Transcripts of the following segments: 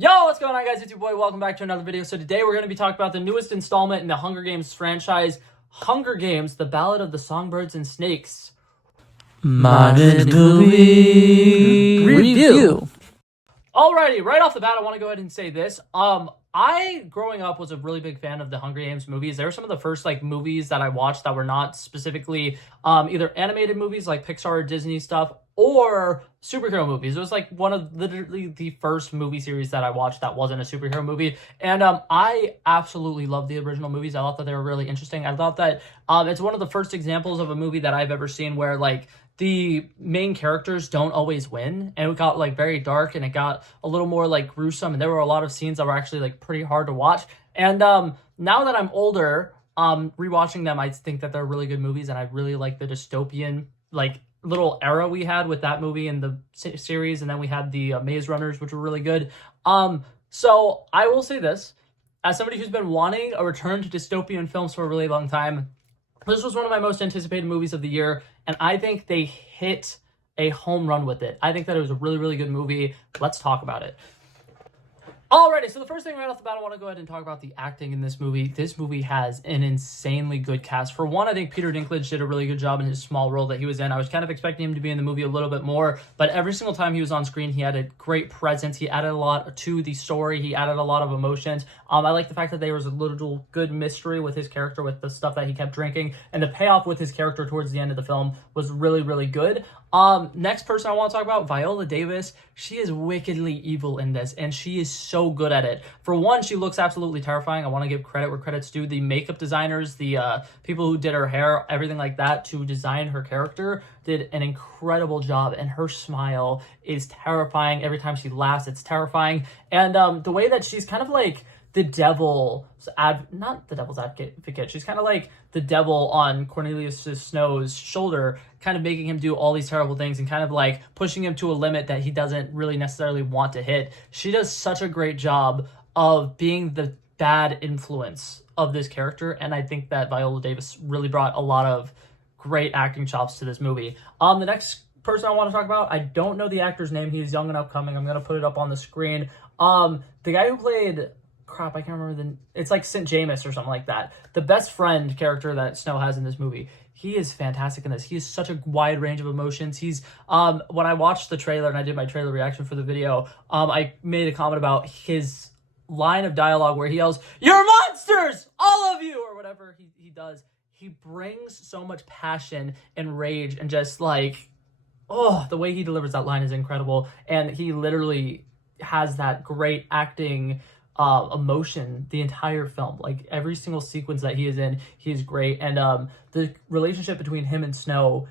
Yo, what's going on, guys? It's your boy. Welcome back to another video. So today we're going to be talking about the newest installment in the Hunger Games franchise, Hunger Games, The Ballad of the Songbirds and Snakes. Modern movie review. Alrighty, right off the bat, I want to go ahead and say this. I, growing up, was a really big fan of the Hunger Games movies. They were some of the first, movies that I watched that were not specifically, either animated movies like Pixar or Disney stuff, or superhero movies. It was, one of literally the first movie series that I watched that wasn't a superhero movie. And, I absolutely loved the original movies. I thought that they were really interesting. I thought that, it's one of the first examples of a movie that I've ever seen where, the main characters don't always win, and it got very dark, and it got a little more gruesome, and there were a lot of scenes that were actually pretty hard to watch. And now that I'm older, rewatching them, I think that they're really good movies, and I really like the dystopian little era we had with that movie and the series, and then we had the Maze Runners, which were really good. So I will say this, as somebody who's been wanting a return to dystopian films for a really long time, this was one of my most anticipated movies of the year, and I think they hit a home run with it. I think that it was a really, really good movie. Let's talk about it. Alrighty, so the first thing right off the bat, I want to go ahead and talk about the acting in this movie. This movie has an insanely good cast. For one, I think Peter Dinklage did a really good job in his small role that he was in. I was kind of expecting him to be in the movie a little bit more, but every single time he was on screen, he had a great presence. He added a lot to the story. He added a lot of emotions. I like the fact that there was a little good mystery with his character, with the stuff that he kept drinking, and the payoff with his character towards the end of the film was really, really good. Next person I want to talk about, Viola Davis. She is wickedly evil in this, and she is so good at it. For one, she looks absolutely terrifying. I want to give credit where credit's due. The makeup designers, the people who did her hair, everything like that to design her character did an incredible job, and her smile is terrifying. Every time she laughs, it's terrifying. And the way that she's kind of the devil's not the devil's advocate. She's kind of like the devil on Coriolanus Snow's shoulder, kind of making him do all these terrible things and kind of pushing him to a limit that he doesn't really necessarily want to hit. She does such a great job of being the bad influence of this character, and I think that Viola Davis really brought a lot of great acting chops to this movie. The next person I want to talk about, I don't know the actor's name. He's young and upcoming. I'm going to put it up on the screen. The guy who played... Crap, I can't remember it's St. James or something like that. The best friend character that Snow has in this movie. He is fantastic in this. He has such a wide range of emotions. He's, when I watched the trailer and I did my trailer reaction for the video, I made a comment about his line of dialogue where he yells, "You're monsters! All of you!" or whatever he does. He brings so much passion and rage and just the way he delivers that line is incredible. And he literally has that great acting emotion the entire film. Every single sequence that he is in, he is great. And the relationship between him and Snow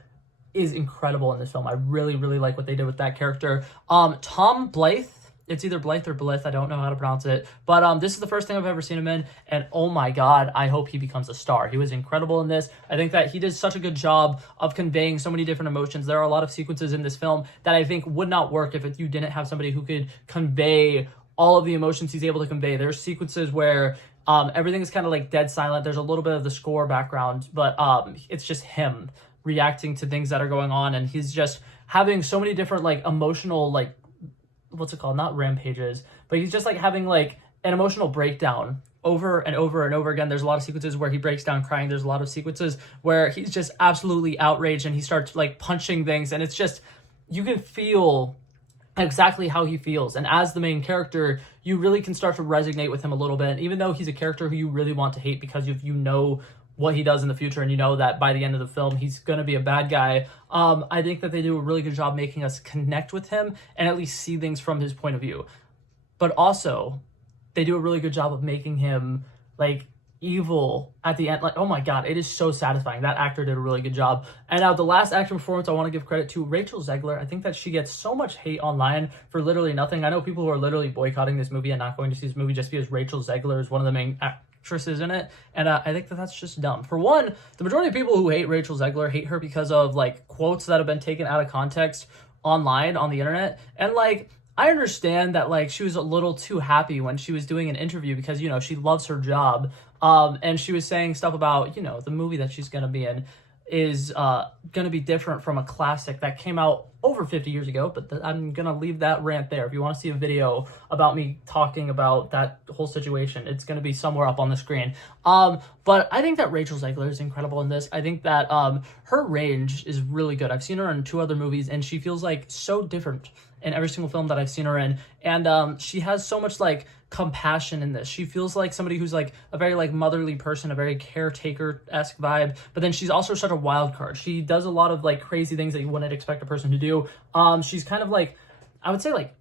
is incredible in this film. I really, really like what they did with that character. Tom Blyth, it's either Blyth or Blyth, I don't know how to pronounce it, but this is the first thing I've ever seen him in, and oh my god, I hope he becomes a star. He was incredible in this. I think that he did such a good job of conveying so many different emotions. There are a lot of sequences in this film that I think would not work if you didn't have somebody who could convey all of the emotions he's able to convey. There's sequences where everything is kind of dead silent. There's a little bit of the score background, but it's just him reacting to things that are going on, and he's just having so many different emotional what's it called? Not rampages, but he's just having an emotional breakdown over and over and over again. There's a lot of sequences where he breaks down crying. There's a lot of sequences where he's just absolutely outraged and he starts punching things, and it's just, you can feel exactly how he feels. And as the main character, you really can start to resonate with him a little bit, even though he's a character who you really want to hate because you know what he does in the future, and you know that by the end of the film he's going to be a bad guy. I think that they do a really good job making us connect with him and at least see things from his point of view. But also, they do a really good job of making him evil at the end. Oh my god, it is so satisfying. That actor did a really good job. And now the last acting performance I want to give credit to, Rachel Ziegler. I think that she gets so much hate online for literally nothing. I know people who are literally boycotting this movie and not going to see this movie just because Rachel Ziegler is one of the main actresses in it, and I think that that's just dumb. For one, the majority of people who hate Rachel Ziegler hate her because of quotes that have been taken out of context online on the internet. And I understand that she was a little too happy when she was doing an interview because she loves her job, and she was saying stuff about the movie that she's gonna be in. is going to be different from a classic that came out over 50 years ago, but I'm going to leave that rant there. If you want to see a video about me talking about that whole situation, it's going to be somewhere up on the screen. But I think that Rachel Ziegler is incredible in this. I think that her range is really good. I've seen her in 2 other movies, and she feels like so different in every single film that I've seen her in. And she has so much like compassion in this. She feels like somebody who's like a very like motherly person, a very caretaker-esque vibe, but then she's also such a wild card. She does a lot of like crazy things that you wouldn't expect a person to do. She's kind of like, I would say like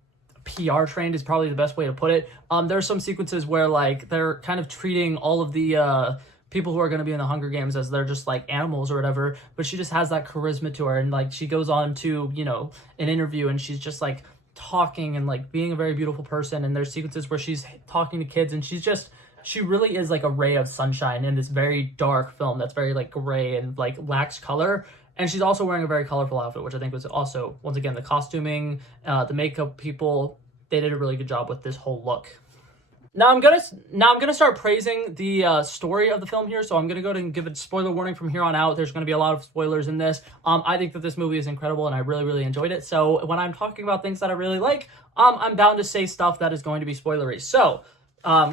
PR trained is probably the best way to put it. There are some sequences where like they're kind of treating all of the people who are going to be in the Hunger Games as they're just like animals or whatever, but she just has that charisma to her, and like she goes on to, you know, an interview and she's just like talking and like being a very beautiful person, and there's sequences where she's talking to kids, and she really is like a ray of sunshine in this very dark film that's very like gray and like lacks color. And she's also wearing a very colorful outfit, which I think was also, once again, the costuming, the makeup people, they did a really good job with this whole look. Now I'm gonna start praising the story of the film here, so I'm gonna go ahead and give a spoiler warning from here on out. There's gonna be a lot of spoilers in this. I think that this movie is incredible, and I really enjoyed it. So when I'm talking about things that I really like, I'm bound to say stuff that is going to be spoilery. So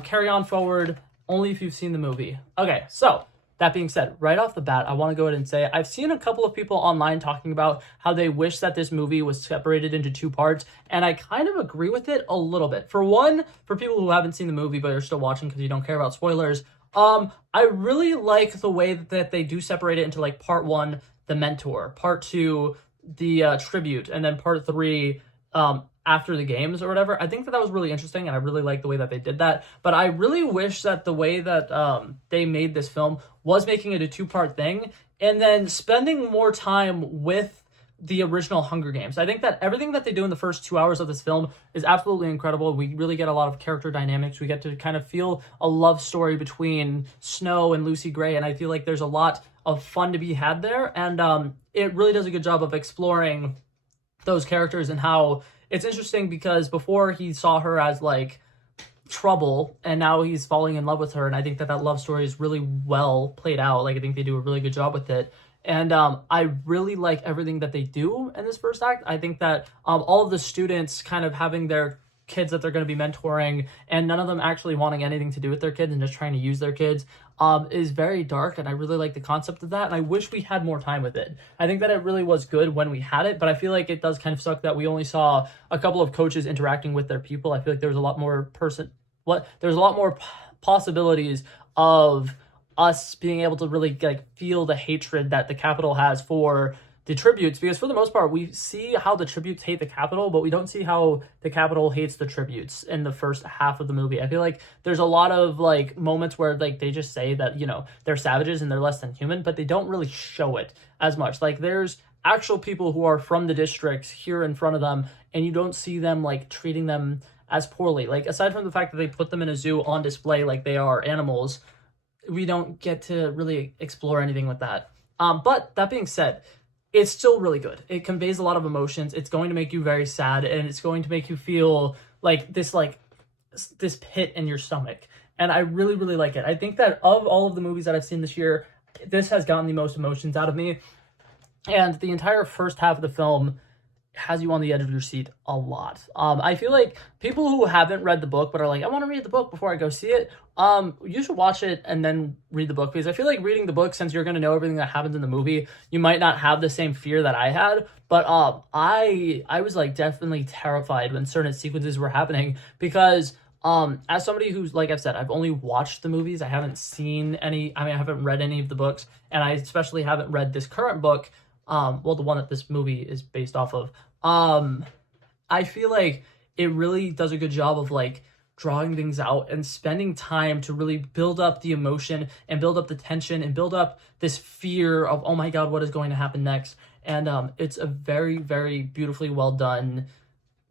carry on forward, only if you've seen the movie. Okay, so that being said, right off the bat, I want to go ahead and say I've seen a couple of people online talking about how they wish that this movie was separated into 2 parts, and I kind of agree with it a little bit. For one, for people who haven't seen the movie but are still watching because you don't care about spoilers, I really like the way that they do separate it into like part 1, the mentor, part 2, the tribute, and then part 3, after the games or whatever. I think that was really interesting, and I really like the way that they did that. But I really wish that the way that they made this film was making it a 2-part thing, and then spending more time with the original Hunger Games. I think that everything that they do in the first 2 hours of this film is absolutely incredible. We really get a lot of character dynamics. We get to kind of feel a love story between Snow and Lucy Gray, and I feel like there's a lot of fun to be had there, and it really does a good job of exploring those characters and how it's interesting, because before he saw her as like trouble, and now he's falling in love with her, and I think that love story is really well played out. Like I think they do a really good job with it, and I really like everything that they do in this first act. I think that all of the students kind of having their kids that they're going to be mentoring, and none of them actually wanting anything to do with their kids and just trying to use their kids, is very dark, and I really like the concept of that, and I wish we had more time with it. I think that it really was good when we had it, but I feel like it does kind of suck that we only saw a couple of coaches interacting with their people. I feel like there was a lot more possibilities of us being able to really like feel the hatred that the Capitol has for the tributes, because for the most part we see how the tributes hate the Capitol, but we don't see how the Capitol hates the tributes in the first half of the movie. I feel like there's a lot of like moments where like they just say that, you know, they're savages and they're less than human, but they don't really show it as much. Like there's actual people who are from the districts here in front of them, and you don't see them like treating them as poorly. Like aside from the fact that they put them in a zoo on display like they are animals, we don't get to really explore anything with that. But that being said, it's still really good. It conveys a lot of emotions. It's going to make you very sad, and it's going to make you feel like this pit in your stomach. And I really like it. I think that of all of the movies that I've seen this year, this has gotten the most emotions out of me. And the entire first half of the film has you on the edge of your seat a lot. I feel like people who haven't read the book but are like, I want to read the book before I go see it, you should watch it and then read the book, because I feel like reading the book, since you're going to know everything that happens in the movie, you might not have the same fear that I had. But I was like definitely terrified when certain sequences were happening, because as somebody who's, like I've said, I've only watched the movies, I haven't seen any, I haven't read any of the books, and I especially haven't read this current book, the one that this movie is based off of. I feel like it really does a good job of like drawing things out and spending time to really build up the emotion and build up the tension and build up this fear of, oh my God, what is going to happen next? And it's a very beautifully well done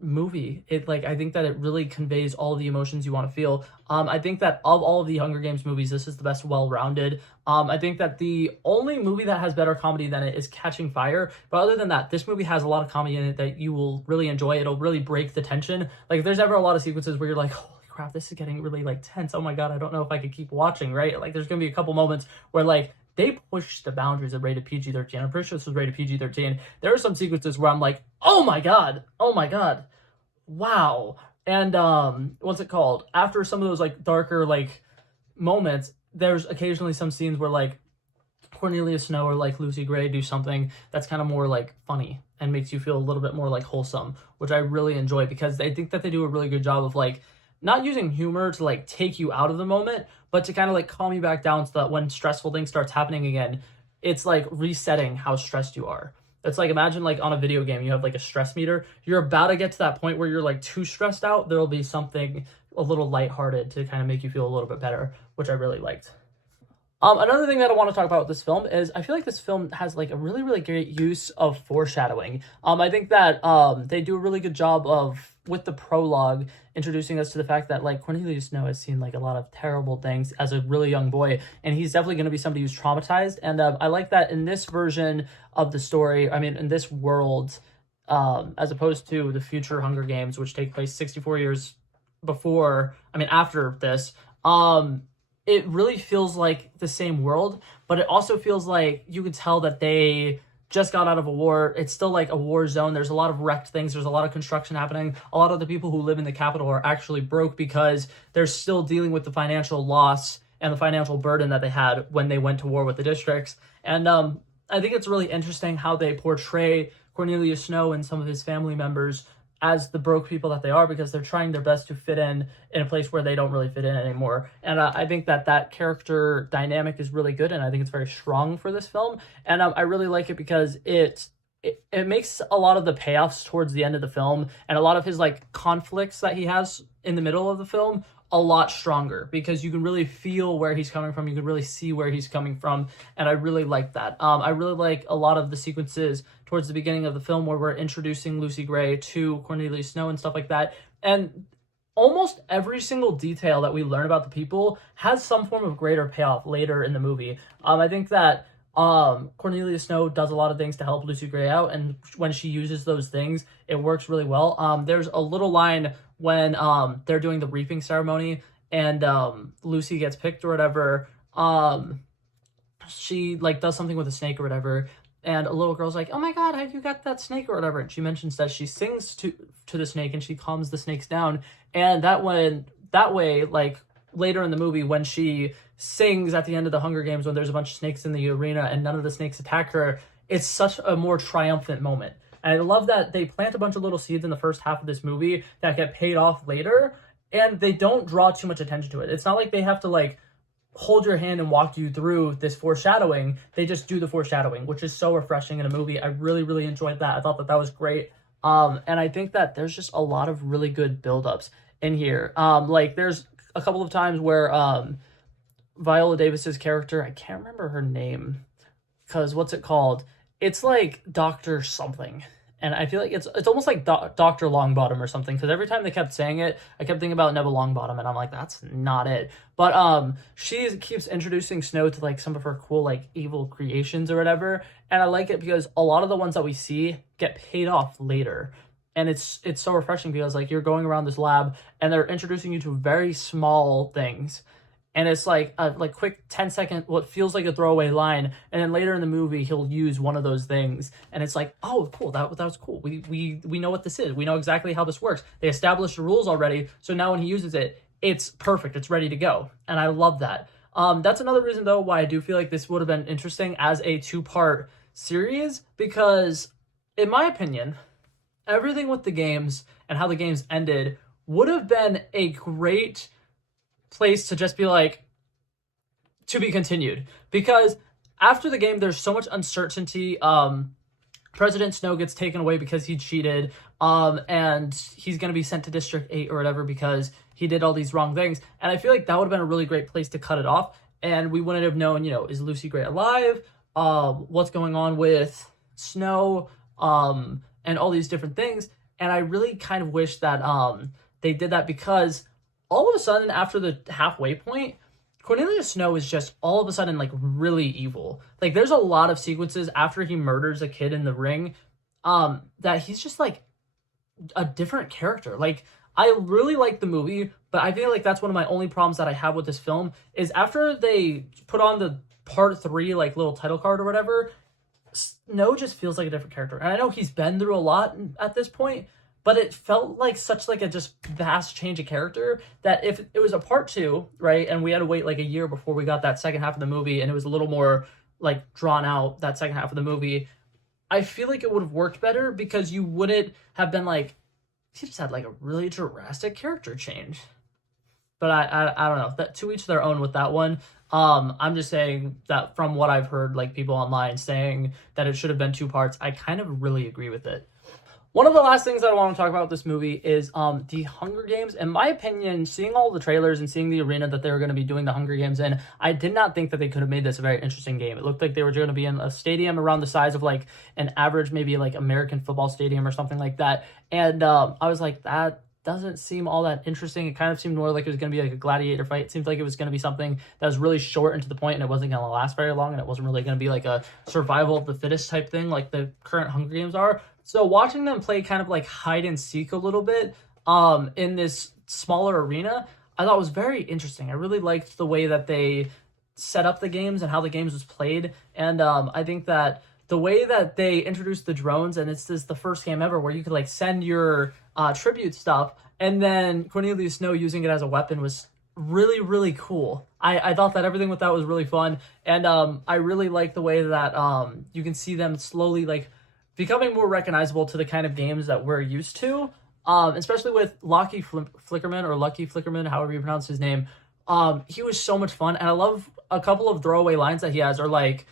movie. I think that it really conveys all of the emotions you want to feel. I think that of all of the Hunger Games movies, this is the best well-rounded. I think that the only movie that has better comedy than it is Catching Fire, but other than that, this movie has a lot of comedy in it that you will really enjoy. It'll really break the tension. Like if there's ever a lot of sequences where you're like, holy crap, this is getting really like tense, oh my God, I don't know if I could keep watching, right? Like there's gonna be a couple moments where like they push the boundaries of rated PG-13. I'm pretty sure this was rated PG-13. There are some sequences where I'm like, oh my god, wow. And what's it called? After some of those like darker like moments, there's occasionally some scenes where like Cornelius Snow or like Lucy Gray do something that's kind of more like funny and makes you feel a little bit more like wholesome, which I really enjoy because I think that they do a really good job of like not using humor to like take you out of the moment, but to kind of like calm you back down so that when stressful things starts happening again, it's like resetting how stressed you are. It's like, imagine like on a video game, you have like a stress meter. You're about to get to that point where you're like too stressed out. There'll be something a little lighthearted to kind of make you feel a little bit better, which I really liked. Another thing that I want to talk about with this film is I feel like this film has like a really, really great use of foreshadowing. I think that they do a really good job of, with the prologue, introducing us to the fact that like Cornelius Snow has seen like a lot of terrible things as a really young boy, and he's definitely going to be somebody who's traumatized. And I like that in this version of the story, I mean, in this world, as opposed to the future Hunger Games, which take place 64 years before, I mean, after this, it really feels like the same world, but it also feels like you could tell that they just got out of a war. It's still like a war zone. There's a lot of wrecked things. There's a lot of construction happening. A lot of the people who live in the capital are actually broke because they're still dealing with the financial loss and the financial burden that they had when they went to war with the districts. And I think it's really interesting how they portray Cornelius Snow and some of his family members as the broke people that they are, because they're trying their best to fit in a place where they don't really fit in anymore. And I think that character dynamic is really good, and I think it's very strong for this film. And I really like it because it makes a lot of the payoffs towards the end of the film and a lot of his like conflicts that he has in the middle of the film a lot stronger, because you can really feel where he's coming from. You can really see where he's coming from. And I really like that. I really like a lot of the sequences towards the beginning of the film where we're introducing Lucy Gray to Cornelius Snow and stuff like that. And almost every single detail that we learn about the people has some form of greater payoff later in the movie. I think that Cornelius Snow does a lot of things to help Lucy Gray out, and when she uses those things, it works really well. There's a little line when they're doing the reaping ceremony and Lucy gets picked or whatever. She like does something with a snake or whatever, and a little girl's like, oh my god, have you got that snake or whatever? And she mentions that she sings to the snake and she calms the snakes down. And that way, like later in the movie, when she sings at the end of the Hunger Games, when there's a bunch of snakes in the arena and none of the snakes attack her, it's such a more triumphant moment. And I love that they plant a bunch of little seeds in the first half of this movie that get paid off later, and they don't draw too much attention to it. It's not like they have to like hold your hand and walk you through this foreshadowing. They just do the foreshadowing, which is so refreshing in a movie. I really, really enjoyed that. I thought that was great. And I think that there's just a lot of really good buildups in here. Like there's a couple of times where Viola Davis's character, I can't remember her name, because what's it called? It's like Dr. something. And I feel like it's almost like Dr. Longbottom or something, because every time they kept saying it, I kept thinking about Neville Longbottom, and I'm like, that's not it. But she keeps introducing Snow to like some of her cool like evil creations or whatever, and I like it because a lot of the ones that we see get paid off later. And it's so refreshing because like you're going around this lab and they're introducing you to very small things. And it's like a quick 10-second, what feels like a throwaway line. And then later in the movie, he'll use one of those things. And it's like, oh, cool, that was cool. We know what this is. We know exactly how this works. They established the rules already. So now when he uses it, it's perfect. It's ready to go. And I love that. That's another reason, though, why I do feel like this would have been interesting as a 2-part series. Because, in my opinion, everything with the games and how the games ended would have been a great place to just be like, to be continued, because after the game there's so much uncertainty. President Snow gets taken away because he cheated, and he's going to be sent to District 8 or whatever because he did all these wrong things, and I feel like that would have been a really great place to cut it off, and we wouldn't have known, is Lucy Gray alive, what's going on with Snow, and all these different things. And I really kind of wish that they did that, because all of a sudden, after the halfway point, Cornelius Snow is just all of a sudden like really evil. Like there's a lot of sequences after he murders a kid in the ring, that he's just like a different character. Like I really like the movie, but I feel like that's one of my only problems that I have with this film is after they put on part 3, like, little title card or whatever, Snow just feels like a different character. And I know he's been through a lot at this point, but it felt like such like a just vast change of character that if it was a part 2, right, and we had to wait like a year before we got that second half of the movie, and it was a little more like drawn out, that second half of the movie, I feel like it would have worked better because you wouldn't have been like, he just had like a really drastic character change. But I don't know, that to each their own with that one. I'm just saying that from what I've heard, like people online saying that it should have been 2 parts, I kind of really agree with it. One of the last things that I want to talk about with this movie is the Hunger Games. In my opinion, seeing all the trailers and seeing the arena that they were going to be doing the Hunger Games in, I did not think that they could have made this a very interesting game. It looked like they were going to be in a stadium around the size of like an average, maybe like American football stadium or something like that. And I was like, that doesn't seem all that interesting. It kind of seemed more like it was going to be like a gladiator fight. It seemed like it was going to be something that was really short and to the point, and it wasn't going to last very long, and it wasn't really going to be like a survival of the fittest type thing like the current Hunger Games are. So watching them play kind of like hide and seek a little bit in this smaller arena, I thought was very interesting. I really liked the way that they set up the games and how the games was played. And I think that the way that they introduced the drones, and it's the first game ever where you could like send your tribute stuff, and then Coriolanus Snow using it as a weapon was really, really cool. I thought that everything with that was really fun. And I really like the way that you can see them slowly like becoming more recognizable to the kind of games that we're used to, especially with Lucky Flickerman, or Lucky Flickerman, however you pronounce his name. He was so much fun, and I love a couple of throwaway lines that he has are like,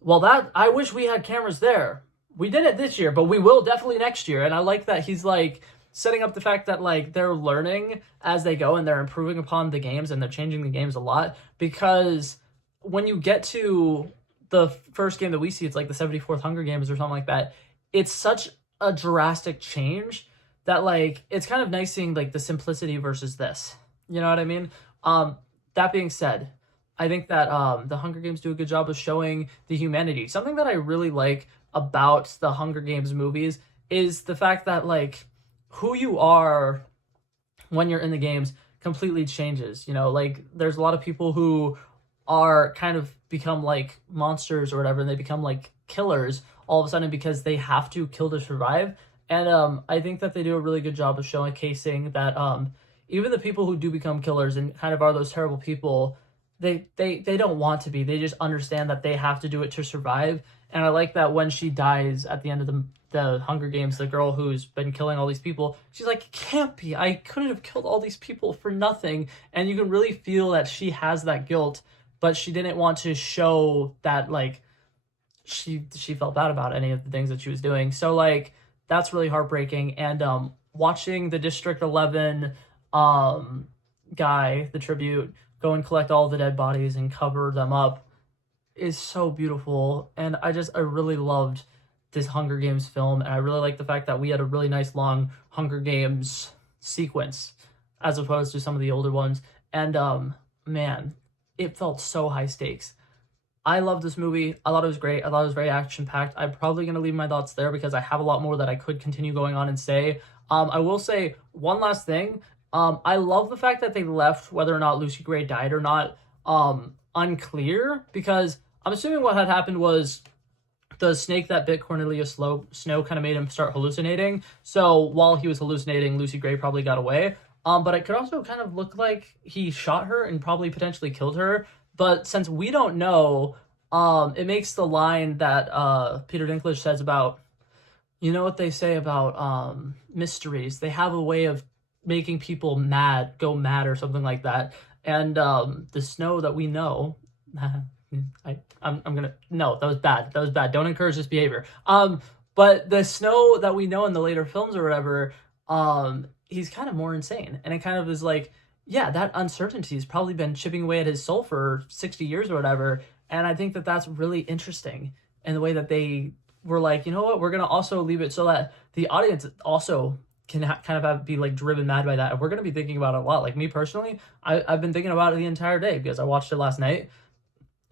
well, that I wish we had cameras there. We did it this year, but we will definitely next year. And I like that he's like setting up the fact that like they're learning as they go and they're improving upon the games and they're changing the games a lot, because when you get to the first game that we see, it's like the 74th Hunger Games or something like that. It's such a drastic change that like it's kind of nice seeing like the simplicity versus this. You know what I mean? That being said, I think that the Hunger Games do a good job of showing the humanity. Something that I really like about the Hunger Games movies is the fact that like who you are when you're in the games completely changes. You know, like there's a lot of people who are kind of become like monsters or whatever, and they become like killers all of a sudden because they have to kill to survive. And I think that they do a really good job of showcasing that even the people who do become killers and kind of are those terrible people, they don't want to be. They just understand that they have to do it to survive. And I like that when she dies at the end of the Hunger Games, the girl who's been killing all these people, she's like, it can't be. I couldn't have killed all these people for nothing. And you can really feel that she has that guilt, but she didn't want to show that like she felt bad about any of the things that she was doing. So like that's really heartbreaking. And watching the District 11 guy, the tribute, go and collect all the dead bodies and cover them up is so beautiful. And I really loved this Hunger Games film, and I really like the fact that we had a really nice long Hunger Games sequence as opposed to some of the older ones. And man, it felt so high stakes. I love this movie. I thought it was great. I thought it was very action-packed. I'm probably going to leave my thoughts there because I have a lot more that I could continue going on and say. I will say one last thing. I love the fact that they left whether or not Lucy Gray died or not unclear, because I'm assuming what had happened was the snake that bit Coriolanus Snow kind of made him start hallucinating. So while he was hallucinating, Lucy Gray probably got away. But it could also kind of look like he shot her and probably potentially killed her. But since we don't know, it makes the line that Peter Dinklage says about, you know what they say about mysteries? They have a way of making people go mad or something like that. And the Snow that we know, I'm gonna, no, that was bad. Don't encourage this behavior. But the Snow that we know in the later films or whatever, he's kind of more insane. And it kind of is like, yeah, that uncertainty has probably been chipping away at his soul for 60 years or whatever. And I think that that's really interesting in the way that they were like, you know what, we're going to also leave it so that the audience also can be like driven mad by that. And we're going to be thinking about it a lot. Like me personally, I've been thinking about it the entire day because I watched it last night.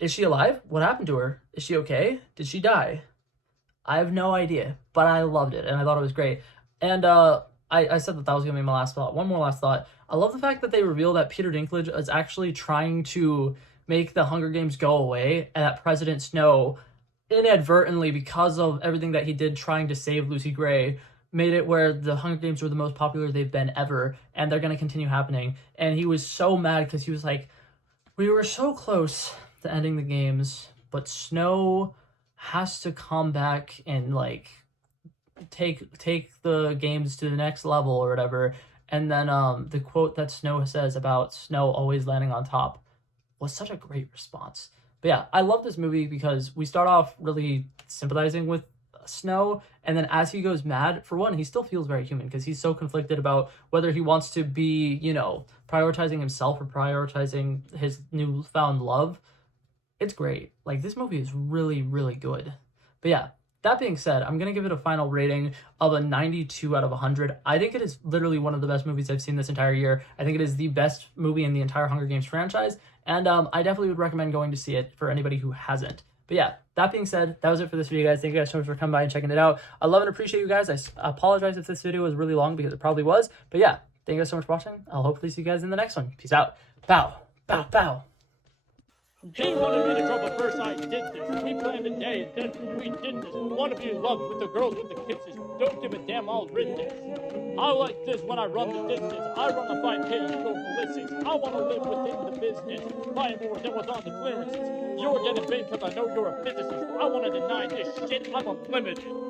Is she alive? What happened to her? Is she okay? Did she die? I have no idea, but I loved it and I thought it was great. And I said that was going to be my last thought. One more last thought. I love the fact that they reveal that Peter Dinklage is actually trying to make the Hunger Games go away, and that President Snow inadvertently, because of everything that he did trying to save Lucy Gray, made it where the Hunger Games were the most popular they've been ever, and they're going to continue happening. And he was so mad because he was like, we were so close to ending the games, but Snow has to come back and like take the games to the next level or whatever. And then the quote that Snow says about Snow always landing on top was such a great response. But yeah, I love this movie because we start off really sympathizing with Snow, and then as he goes mad, for one, he still feels very human because he's so conflicted about whether he wants to be, you know, prioritizing himself or prioritizing his newfound love. It's great. Like, this movie is really, really good. But yeah, that being said, I'm going to give it a final rating of a 92 out of 100. I think it is literally one of the best movies I've seen this entire year. I think it is the best movie in the entire Hunger Games franchise, and I definitely would recommend going to see it for anybody who hasn't. But yeah, that being said, that was it for this video, guys. Thank you guys so much for coming by and checking it out. I love and appreciate you guys. I apologize if this video was really long because it probably was. But yeah, thank you guys so much for watching. I'll hopefully see you guys in the next one. Peace out. Bow. Bow. Bow. He wanted me to trouble first, I did this. He planned a day, and then we did this. Want to be in love with the girls with the kisses. Don't give a damn, I'll rid this. I like this when I run the distance. I run a 5K, you go ballistics. I want to live within the business. Buying more than what's on the clearances. You're getting big because I know you're a physicist. I want to deny this shit, I'm unlimited.